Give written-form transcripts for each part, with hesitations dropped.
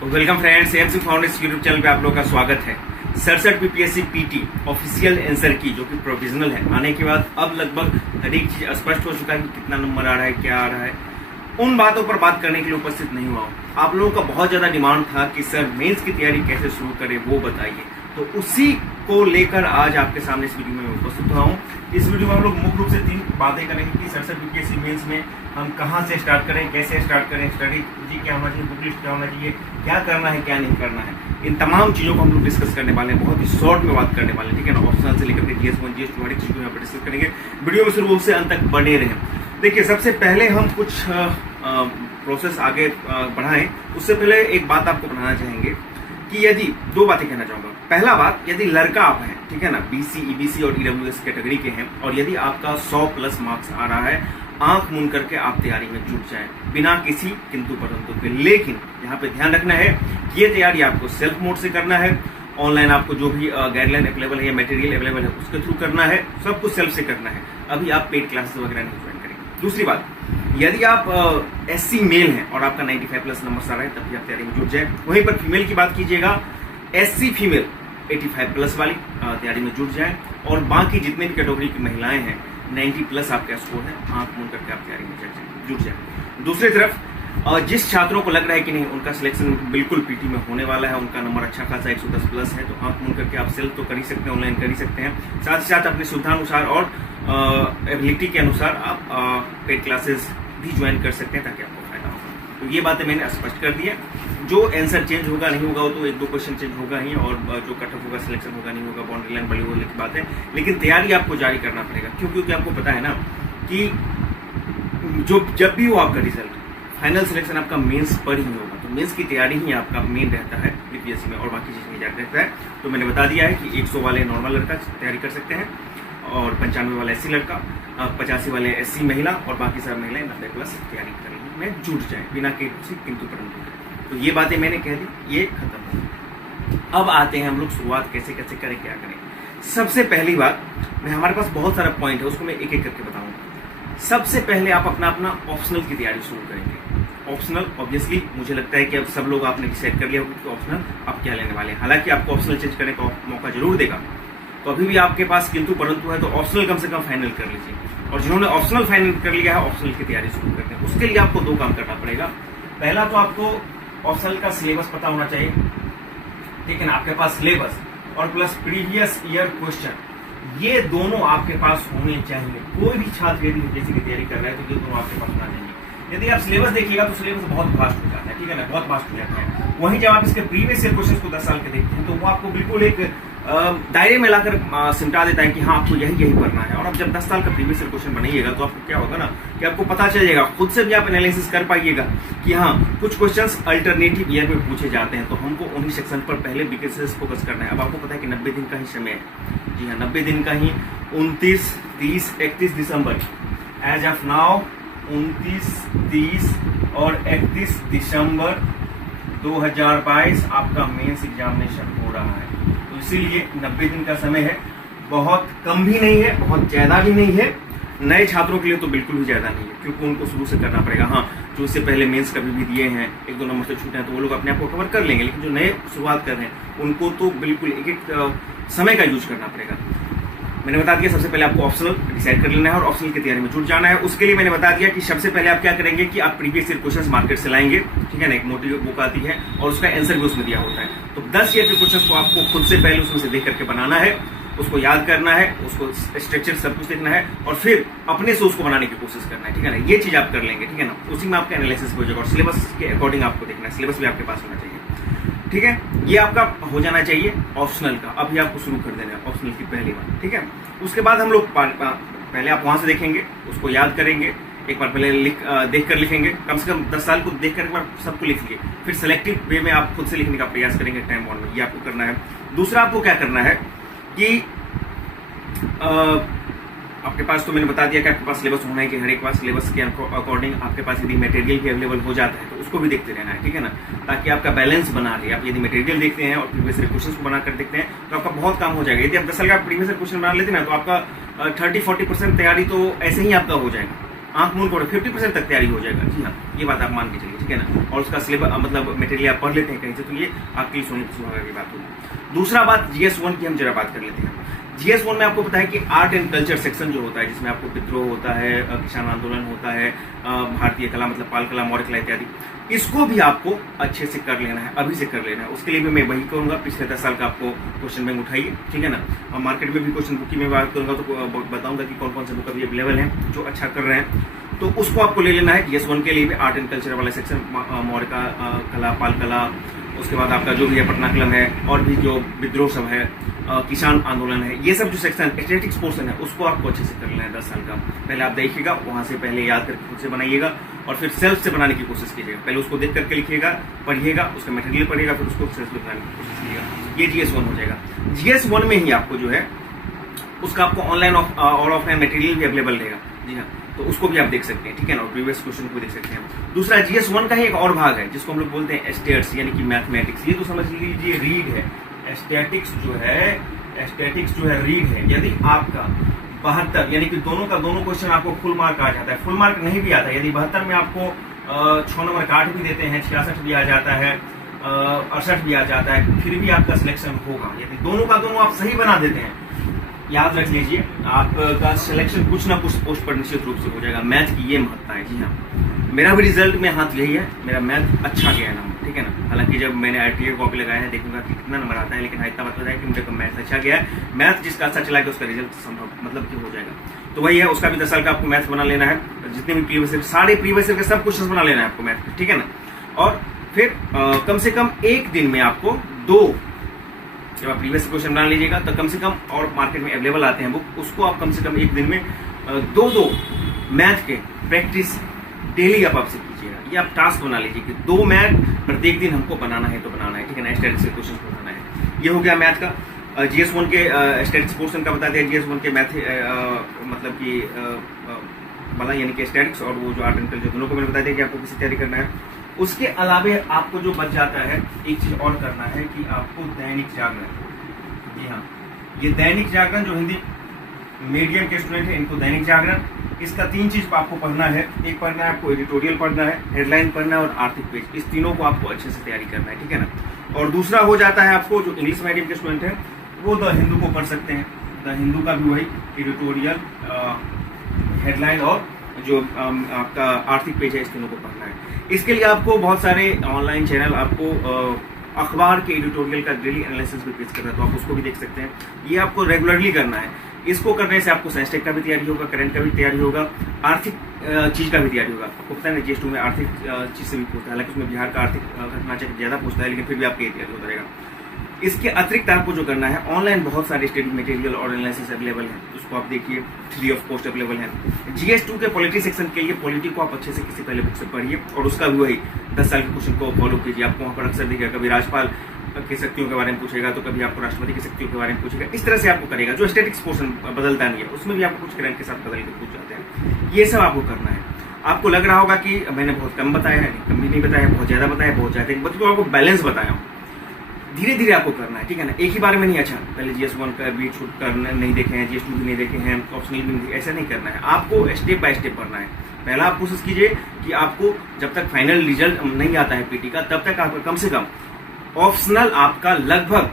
तो welcome friends, MC foundation YouTube channel पे आप लोगों का स्वागत है। 67 पीपीएससी पीटी ऑफिशियल आंसर की जो कि प्रोविजनल है आने के बाद अब लगभग हर एक चीज स्पष्ट हो चुका है कि कितना नंबर आ रहा है, क्या आ रहा है। उन बातों पर बात करने के लिए उपस्थित नहीं हुआ हूँ। आप लोगों का बहुत ज्यादा डिमांड था कि सर मेंस की तैयारी कैसे शुरू करें वो बताइए, तो उसी को लेकर आज आपके सामने इस वीडियो में उपस्थित हुआ हूँ। इस वीडियो में हम लोग मुख्य रूप से 3 बातें करेंगे कि 67 पीपीएससी मेंस में हम कहाँ से स्टार्ट करें, कैसे स्टार्ट करें, स्ट्रेटेजी क्या होना चाहिए, बुक लिस्ट क्या होना चाहिए, क्या करना है क्या नहीं करना है। इन तमाम चीजों को हम लोग डिस्कस करने वाले हैं, बहुत ही शॉर्ट में बात करने वाले हैं, ठीक है ना। ऑप्शनल से लेकर के GS1 GS2 हर एक चीज को यहाँ पर डिस्कस करेंगे। वीडियो में शुरू से अंत तक बने रहें। देखिए, सबसे पहले हम कुछ प्रोसेस आगे बढ़ाएं, उससे पहले एक बात आपको बताना चाहेंगे कि यदि 2 बातें कहना चाहूंगा। पहला बात, यदि लड़का आप हैं, ठीक है ना, BC EBC और EWS कैटेगरी के हैं और यदि आपका 100+ मार्क्स आ रहा है, आंख मूंद करके आप तैयारी में जुट जाएं बिना किसी किंतु परंतु के। लेकिन यहाँ पे ध्यान रखना है कि ये तैयारी आपको सेल्फ मोड से करना है। ऑनलाइन आपको जो भी गाइडलाइन अवेलेबल है या मटेरियल अवेलेबल है उसके थ्रू करना है, सब कुछ सेल्फ से करना है। अभी आप पेड क्लासेस वगैरह नहीं ज्वाइन करेंगे। दूसरी बात, यदि आप SC मेल हैं और आपका 95+ नंबर आ रहा है तब भी आप तैयारी में जुट जाए। वहीं पर फीमेल की बात कीजिएगा, SC फीमेल 85+ वाली तैयारी में जुट जाए और बाकी जितने भी कैटेगरी की महिलाएं हैं 90+ आपका स्कोर है, आंख मूंद करके आप तैयारी में जुट जाए। दूसरी तरफ जिस छात्रों को लग रहा है कि नहीं उनका सिलेक्शन बिल्कुल पीटी में होने वाला है, उनका नंबर अच्छा खासा 110+ है, तो आंख मूंद करके आप सेल्फ तो कर ही सकते हैं, ऑनलाइन कर ही सकते हैं। साथ ही साथ अपनी सुविधानुसार और एबिलिटी के अनुसार आप पेड क्लासेस भी ज्वाइन कर सकते हैं ताकि आपको फायदा हो। तो ये बातें मैंने स्पष्ट कर दी है। जो आंसर चेंज होगा नहीं होगा वो तो 1-2 क्वेश्चन चेंज होगा ही, और जो कट ऑफ होगा सिलेक्शन होगा नहीं होगा, बाउंड्री लाइन बड़ी होने की बात है। लेकिन तैयारी आपको जारी करना पड़ेगा, क्योंकि आपको पता है ना कि जब भी हो आपका रिजल्ट फाइनल सिलेक्शन आपका मेंस पर ही होगा, तो मेंस की तैयारी ही आपका मेन रहता है बीपीएससी में, और बाकी चीज नहीं जारी रहता है। तो मैंने बता दिया है कि 100 वाले नॉर्मल लड़का तैयारी कर सकते हैं और 95 वाले SC लड़का, 85 वाले SC महिला और बाकी सब महिलाएं 90+ तैयारी करने में जुट जाए बिना किसी किंतु परंतु। तो ये बातें मैंने कह दी, ये खत्म हो गई। अब आते हैं हम लोग शुरुआत कैसे कैसे करें, क्या करें। सबसे पहली बात, हमारे पास बहुत सारा पॉइंट है, उसको मैं एक एक करके बताऊंगा। सबसे पहले आप अपना ऑप्शनल की तैयारी शुरू करेंगे। ऑप्शनल ऑब्वियसली मुझे लगता है कि अब सब लोग आपने डिसाइड कर लिया होगा कि ऑप्शनल आप क्या लेने वाले हैं। हालांकि आपको ऑप्शनल चेंज करने का मौका जरूर देगा, तो अभी भी आपके पास किंतु परंतु है, तो ऑप्शनल कम से कम फाइनल कर लीजिए। और जिन्होंने ऑप्शनल फाइनल कर लिया है, ऑप्शनल की तैयारी शुरू करते हैं। उसके लिए आपको 2 काम करना पड़ेगा। पहला तो आपको ऑप्शनल का सिलेबस पता होना चाहिए, ठीक है ना। आपके पास सिलेबस और प्लस प्रीवियस ईयर क्वेश्चन, ये दोनों आपके पास होने चाहिए। कोई भी छात्र यदि जैसे की तैयारी कर रहा है तो ये दोनों आपके पास होना चाहिए। यदि आप सिलेबस देखिएगा तो सिलेबस बहुत वास्ट हो जाता है, ठीक है ना, बहुत वास्ट हो जाता है। वहीं जब आप इसके प्रीवियस ईयर क्वेश्चन को 10 साल के देखते हैं तो वो आपको बिल्कुल एक दायरे में लाकर सिमटा देता है कि हाँ आपको यही पढ़ना है। और अब जब 10 साल का प्रीवियस ईयर क्वेश्चन बनाइएगा तो आपको क्या होगा ना कि आपको पता चल जाएगा, खुद से भी आप एनालिसिस कर पाइएगा कि हाँ कुछ क्वेश्चंस अल्टरनेटिव ईयर में पूछे जाते हैं, तो हमको उन्हीं सेक्शन पर पहले विशेष फोकस करना है। अब आपको पता है कि 90 दिन का ही समय है। जी हाँ, 90 दिन का ही 29, 30, 31 दिसंबर, एज ऑफ नाउ 29, 30 और 31 दिसंबर 2022 आपका मेंस एग्जामिनेशन हो रहा है। तो इसीलिए 90 दिन का समय है, बहुत कम भी नहीं है, बहुत ज्यादा भी नहीं है। नए छात्रों के लिए तो बिल्कुल भी ज्यादा नहीं है, क्योंकि उनको शुरू से करना पड़ेगा। हाँ, जो इससे पहले मेंस कभी भी दिए हैं, 1-2 नंबर से छूटे हैं, तो वो लोग अपने आप को कवर कर लेंगे। लेकिन जो नए शुरुआत कर रहे हैं उनको तो बिल्कुल एक समय का यूज करना पड़ेगा। मैंने बता दिया सबसे पहले आपको ऑप्शनल डिसाइड कर लेना है और ऑप्शनल की तैयारी में जुट जाना है। उसके लिए मैंने बता दिया कि सबसे पहले आप क्या करेंगे कि आप प्रीवियस ईयर क्वेश्चंस मार्केट से लाएंगे, ठीक है ना। एक मोटी बुक आती है और उसका आंसर भी उसमें दिया होता है। तो 10 ईयर के क्वेश्चंस को आपको खुद से पहले उसमें से देख करके बनाना है, उसको याद करना है, उसको स्ट्रक्चर सब कुछ देखना है और फिर अपने से उसको बनाने की कोशिश करना है, ठीक है ना। ये चीज आप कर लेंगे, ठीक है ना। उसी में आपका एनालिसिस हो जाएगा और सिलेबस के अकॉर्डिंग आपको देखना है, सिलेबस भी आपके पास होना चाहिए, ठीक है। ये आपका हो जाना चाहिए ऑप्शनल का। अभी आपको शुरू कर देना है ऑप्शनल की पहली बार, ठीक है। उसके बाद हम लोग पहले आप वहां से देखेंगे, उसको याद करेंगे, एक बार पहले देख कर लिखेंगे, कम से कम 10 साल को देख कर एक बार सबको लिख लीजिए। फिर सेलेक्टिव वे में आप खुद से लिखने का प्रयास करेंगे टाइम बाउंड में, ये आपको करना है। दूसरा आपको क्या करना है कि आपके पास तो मैंने बता दिया कि आपके पास सिलेबस होना है कि हर एक पास सिलेबस के अकॉर्डिंग आपके पास यदि मटेरियल भी अवेलेबल हो जाता है तो उसको भी देखते रहना है, ठीक है ना, ताकि आपका बैलेंस बना रहे। आप यदि मटेरियल देखते हैं और प्रीवियस ईयर क्वेश्चंस को बनाकर देखते हैं तो आपका बहुत काम हो जाएगा। यदि आप 10 साल का प्रीवियस ईयर क्वेश्चन बना लेते हैं ना तो आपका 30-40% तैयारी तो ऐसे ही आपका हो जाएगा। आंख मूंद कर 50% तक तैयारी हो जाएगा। जी हाँ, ये बात आप मान के चलिए। ठीक है ना, और उसका सिलेबस मतलब मटेरियल आप पढ़ लेते हैं कहीं से, तो ये आपके लिए सोने की सुहागा की बात होगी। दूसरा बात GS1 की हम जरा बात कर लेते हैं। GS1 में आपको पता है कि आर्ट एंड कल्चर सेक्शन जो होता है, जिसमें आपको विद्रोह होता है, किसान आंदोलन होता है, भारतीय कला मतलब पाल कला, मौर्य कला इत्यादि, इसको भी आपको अच्छे से कर लेना है, अभी से कर लेना है। उसके लिए भी मैं वही करूंगा, पिछले 10 साल का आपको क्वेश्चन बैंक उठाइए, ठीक है ना। और मार्केट में भी क्वेश्चन बुक की मैं बात करूंगा तो बताऊंगा कि कौन कौन से बुक अभी अवेलेबल हैं जो अच्छा कर रहे हैं, तो उसको आपको ले लेना है। GS1 के लिए भी आर्ट एंड कल्चर वाला सेक्शन, मौर्य का कला, पाल कला, उसके बाद आपका जो भी है पटना कलम है, और भी जो विद्रोह सब है, किसान आंदोलन है, ये सब जो सेक्शन एस्थेटिक्स पोर्शन है उसको आपको अच्छे से कर लेना है 10 साल का। पहले आप देखिएगा, वहां से पहले याद करके खुद से बनाइएगा, और फिर सेल्फ से बनाने की कोशिश कीजिएगा। पहले उसको देख करके लिखिएगा, पढ़िएगा, उसका मटेरियल पढ़िएगा, फिर उसको सेल्फ में बनाने की कोशिश कीजिएगा। ये GS1 हो जाएगा। GS1 में ही आपको जो है उसका आपको ऑनलाइन और ऑफलाइन मटेरियल भी अवेलेबल रहेगा, जी हाँ, तो उसको भी आप देख सकते हैं, ठीक है ना, और प्रीवियस क्वेश्चन को देख सकते हैं। दूसरा GS1 का ही एक और भाग है जिसको हम लोग बोलते हैं स्टेट्स, यानी कि मैथमेटिक्स। ये तो समझ लीजिए रीड है, एस्थेटिक्स जो है रीड है। यदि आपका 72 यानी कि दोनों का दोनों क्वेश्चन आपको फुल मार्क आ जाता है, फुल मार्क नहीं भी आता है, यदि 72 में आपको 6 नंबर काट भी देते हैं, 66 भी आ जाता है, 68 भी आ जाता है, फिर भी आपका सिलेक्शन होगा। यदि दोनों का दोनों आप सही बना देते हैं, याद रख लीजिए आपका सिलेक्शन कुछ ना कुछ पोस्ट पर निश्चित रूप से हो जाएगा। मैथ की ये महत्ता है, जी हाँ। मेरा भी रिजल्ट में हाथ यही है, मेरा मैथ अच्छा गया नंबर, ठीक है ना। हालांकि जब मैंने ITA कॉपी लगाया है, देखूंगा कि कितना नंबर आता है, लेकिन इतना बात बताया कि मेरा मैथ अच्छा गया है। मैथ जिसका अच्छा चला गया उसका रिजल्ट संभव मतलब कि हो जाएगा। तो वही है, उसका भी 10 साल का आपको मैथ बना लेना है, जितने भी प्रीवियस सारे प्रीवियस के सब क्वेश्चन बना लेना है आपको मैथ, ठीक है ना। और फिर कम से कम एक दिन में आपको 2, जब आप प्रीवियस क्वेश्चन बना लीजिएगा तो कम से कम, और मार्केट में अवेलेबल आते हैं बुक, उसको आप कम से कम एक दिन में 2 मैथ के प्रैक्टिस डेली आप आपसे कीजिएगा। ये आप टास्क बना लीजिए कि 2 मैथ प्रत्येक दिन हमको बनाना है, तो बनाना है, ठीक है ना। स्टैटिस्टिक्स से क्वेश्चन बनाना है। ये हो गया मैथ का। GS1 के स्टैटिस्टिक्स पोर्शन का बताते हैं, GS1 के मैथ मतलब कि वाला यानी कि स्टैटिस्टिक्स और वो जो आर्ट एंड कल्चर दोनों को मैंने बता दिया कि आपको किसी तैयारी करना है। उसके अलावे आपको जो बच जाता है, एक चीज और करना है कि आपको दैनिक जागरण, जी हाँ, ये दैनिक जागरण जो हिंदी मीडियम के स्टूडेंट है इनको दैनिक जागरण, इसका 3 चीज आपको पढ़ना है। एक पढ़ना है आपको एडिटोरियल पढ़ना है, हेडलाइन पढ़ना है और आर्थिक पेज। इस तीनों को आपको अच्छे से तैयारी करना है, ठीक है ना। और दूसरा हो जाता है आपको जो इंग्लिश मीडियम के स्टूडेंट है वो द हिंदू को पढ़ सकते हैं। द हिंदू का भी वही एडिटोरियल, हेडलाइन और जो आपका आर्थिक पेज है, इस तीनों को पढ़ना है। इसके लिए आपको बहुत सारे ऑनलाइन चैनल आपको अखबार के एडिटोरियल का डेली एनालिसिस भी पेश कर रहा है, तो आप उसको भी देख सकते हैं। ये आपको रेगुलरली करना है। इसको करने से आपको साइंस टेक का भी तैयारी होगा, करंट का भी तैयारी होगा, आर्थिक चीज का भी तैयारी होगा। आपको पता है ना GS2 में आर्थिक चीज से भी पूछता है, हालांकि उसमें बिहार का आर्थिक घटना ज्यादा पूछता है, लेकिन फिर भी आपकी ये तैयारी होता रहेगा। इसके अतिरिक्त आपको जो करना है, ऑनलाइन बहुत सारे स्टडी मटेरियल और एनालिसिस अवेलेबल है, उसको आप देखिए, फ्री ऑफ कॉस्ट अवेलेबल है। GS2 के पॉलिटी सेक्शन के लिए पॉलिटी को आप अच्छे से किसी पहले बुक से पढ़िए, और उसका भी वही 10 साल के क्वेश्चन को फॉलो कीजिए। आपको वहाँ पर अक्सर दिखेगा, कभी राज्यपाल की शक्तियों के बारे में पूछेगा, तो कभी आपको राष्ट्रपति की शक्तियों के बारे में पूछेगा। इस तरह से आपको करेगा। जो स्टैटिस्टिक्स पोर्शन बदलता नहीं है, उसमें भी आपको कुछ करंट के साथ बदल के पूछ जाते हैं। ये सब आपको करना है। आपको लग रहा होगा कि मैंने बहुत कम बताया है, कम भी नहीं बताया, बहुत ज्यादा बताया, बहुत ज्यादा, बच्चों आपको बैलेंस बताया हूँ। धीरे धीरे आपको करना है, ठीक है ना। एक ही बार में नहीं, अच्छा पहले GS1 का भी छूट करना नहीं देखे हैं, GS2 भी नहीं देखे हैं, ऑप्शनल भी नहीं, ऐसा नहीं करना है। आपको स्टेप बाय स्टेप पढ़ना है। पहला आप कोशिश कीजिए कि आपको जब तक फाइनल रिजल्ट नहीं आता है PT का, तब तक आपका कम से कम ऑप्शनल आपका लगभग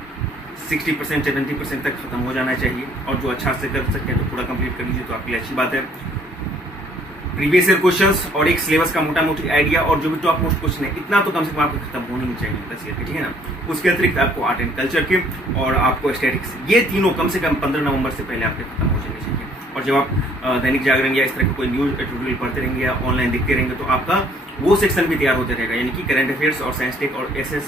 60% 70% तक खत्म हो जाना चाहिए। और जो अच्छा से कर सकते हैं तो पूरा कंप्लीट कर लीजिए, तो आपके लिए अच्छी बात है। प्रीवियस ईयर क्वेश्चंस और एक सिलेबस का मोटा मोटी आइडिया और जो भी टॉप मोस्ट क्वेश्चन है, इतना तो कम से कम आपको खत्म होनी ही चाहिए 10 ईयर के, ठीक है ना। उसके अतिरिक्त आपको आर्ट एंड कल्चर के और आपको स्टैटिस्टिक्स, ये तीनों कम से कम 15 नवंबर से पहले आपके खत्म हो जाने चाहिए। और जब आप दैनिक जागरण या इस तरह के कोई न्यूज एडिटोरियल पढ़ते रहेंगे या ऑनलाइन देखते रहेंगे, तो आपका वो सेक्शन भी तैयार होते रहेगा, यानी कि करंट अफेयर्स और साइंस टेक और SS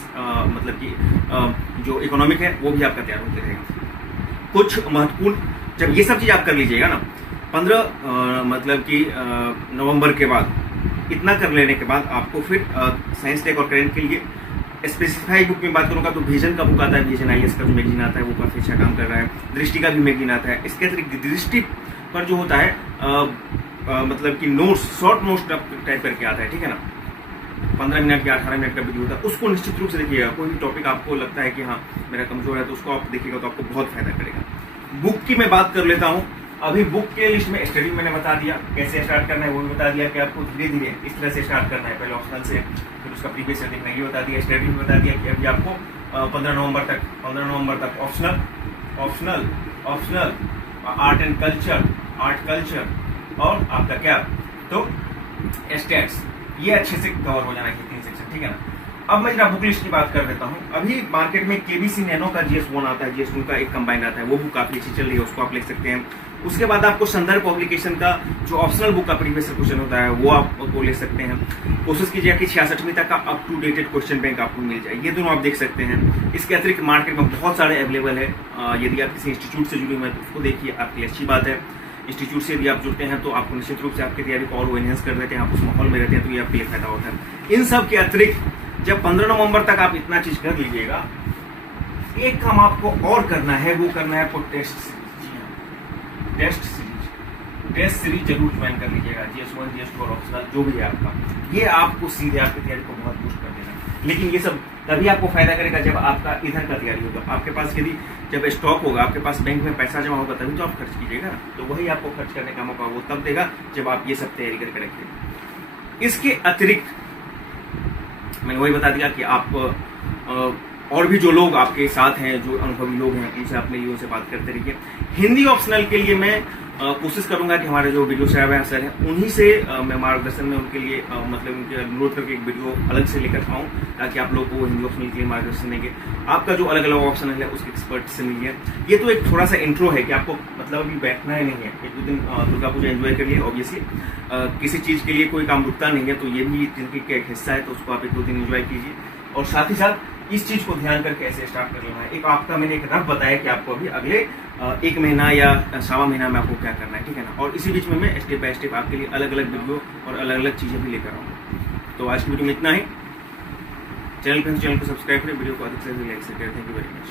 मतलब कि जो इकोनॉमिक है वो भी आपका तैयार होते रहेगा। कुछ महत्वपूर्ण, जब ये सब चीज आप कर लीजिएगा ना 15 मतलब कि नवंबर के बाद, इतना कर लेने के बाद आपको फिर साइंस टेक और करंट के लिए स्पेसिफाई बुक में बात करूंगा तो विजन का बुक आता है, विजन IAS का जो मैगजीन आता है वो काफी अच्छा काम कर रहा है। दृष्टि का भी मैगजीन आता है। इसके अतिरिक्त दृष्टि पर जो होता है मतलब कि नोट्स, शॉर्ट नोट्स टाइप करके आता है, ठीक है ना। 15 मिनट या 18 मिनट का वीडियो होता है, उसको निश्चित रूप से देखिएगा। कोई भी टॉपिक आपको लगता है कि हाँ मेरा कमजोर है, तो उसको आप देखिएगा तो आपको बहुत फायदा करेगा। बुक की मैं बात कर लेता हूँ अभी बुक के लिस्ट में स्टडी मैंने बता दिया, कैसे स्टार्ट करना है वो भी बता दिया कि आपको धीरे धीरे इस तरह से स्टार्ट करना है, पहले ऑप्शनल से, फिर उसका प्रीवियस ईयर देखना, ये बता दिया। स्टडी भी बता दिया कि अभी आपको 15 नवंबर तक ऑप्शनल आर्ट एंड कल्चर और आपका क्या तो स्टैट्स, ये अच्छे से कवर हो जाना चाहिए 3 सेक्शन, ठीक है ना। अब मैं जरा बुक लिस्ट की बात कर देता हूँ। अभी मार्केट में केबीसी नैनो का GS1 आता है, GS2 का एक कंबाइंड आता है, वो बुक काफी अच्छी चल रही है, उसको आप लिख सकते हैं। उसके बाद आपको संदर्भ पब्लिकेशन का जो ऑप्शनल बुक का प्रीवियस क्वेश्चन होता है वो आप वो ले सकते हैं। कोशिश कीजिए कि 66वीं तक का up to dated question bank आपको मिल जाए, ये दोनों आप देख सकते हैं। इसके अतिरिक्त मार्केट में बहुत सारे अवेलेबल है, यदि आप किसी इंस्टीट्यूट से जुड़े हुए हैं तो उसको देखिए, आपके लिए अच्छी बात है। इंस्टीट्यूट से यदि आप जुड़ते हैं तो आपको निश्चित रूप से आपकी तैयारी को और एनहेंस कर देते हैं, आप उस माहौल में रहते हैं तो ये आपके लिए फायदा होता है। इन सब के अतिरिक्त जब 15 नवंबर तक आप इतना चीज कर लीजिएगा, एक काम आपको और करना है, वो करना है आपको टेस्ट सीरीज जरूर ज्वाइन कर लीजिएगा। GS1 GS2 और ऑप्शनल जो भी है आपका, ये आपको सीधे आपकी तैयारी को बहुत बूस्ट कर देगा। लेकिन ये सब तभी आपको फायदा करेगा जब आपका इधर का तैयारी होगा, आपके पास यदि जब स्टॉक होगा, आपके पास बैंक में पैसा जमा होगा, तभी तो आप खर्च कीजिएगा ना, तो वही आपको खर्च करने का मौका वो तब देगा जब आप ये सब तैयारी करके रखिए। इसके अतिरिक्त मैंने वही बता दिया कि आप और भी जो लोग आपके साथ हैं, जो अनुभवी लोग हैं, उनसे अपने युवाओं से बात करते रहिए। हिंदी ऑप्शनल के लिए मैं कोशिश करूंगा कि हमारे जो वीडियो साहब सर हैं उन्हीं से मैं मार्गदर्शन में उनके लिए मतलब उनके अनुरोध करके एक वीडियो अलग से लेकर आऊँ, ताकि आप लोग को हिंदी ऑप्शनल के लिए मार्गदर्शन देंगे। आपका जो अलग अलग ऑप्शन है उसके एक्सपर्ट से मिलिए। ये तो एक थोड़ा सा इंट्रो है कि आपको मतलब अभी बैठना ही नहीं है, 1-2 दिन दुर्गा पूजा एंजॉय करिए। ऑब्वियसली किसी चीज के लिए कोई काम रुकता नहीं है, तो ये भी जिंदगी का एक हिस्सा है, तो उसको आप 1-2 दिन एंजॉय कीजिए। और साथ ही साथ इस चीज को ध्यान करके कैसे स्टार्ट कर लेना है, एक आपका मैंने एक रफ बताया कि आपको अभी अगले 1 महीना या 1.25 महीना में आपको क्या करना है, ठीक है ना। और इसी बीच में मैं स्टेप बाय स्टेप आपके लिए अलग अलग वीडियो और अलग अलग चीजें भी लेकर आऊंगा। तो आज की वीडियो में इतना ही। चैनल को सब्सक्राइब करें, वीडियो को अधिक से अधिक लाइक करें। Thank you very much.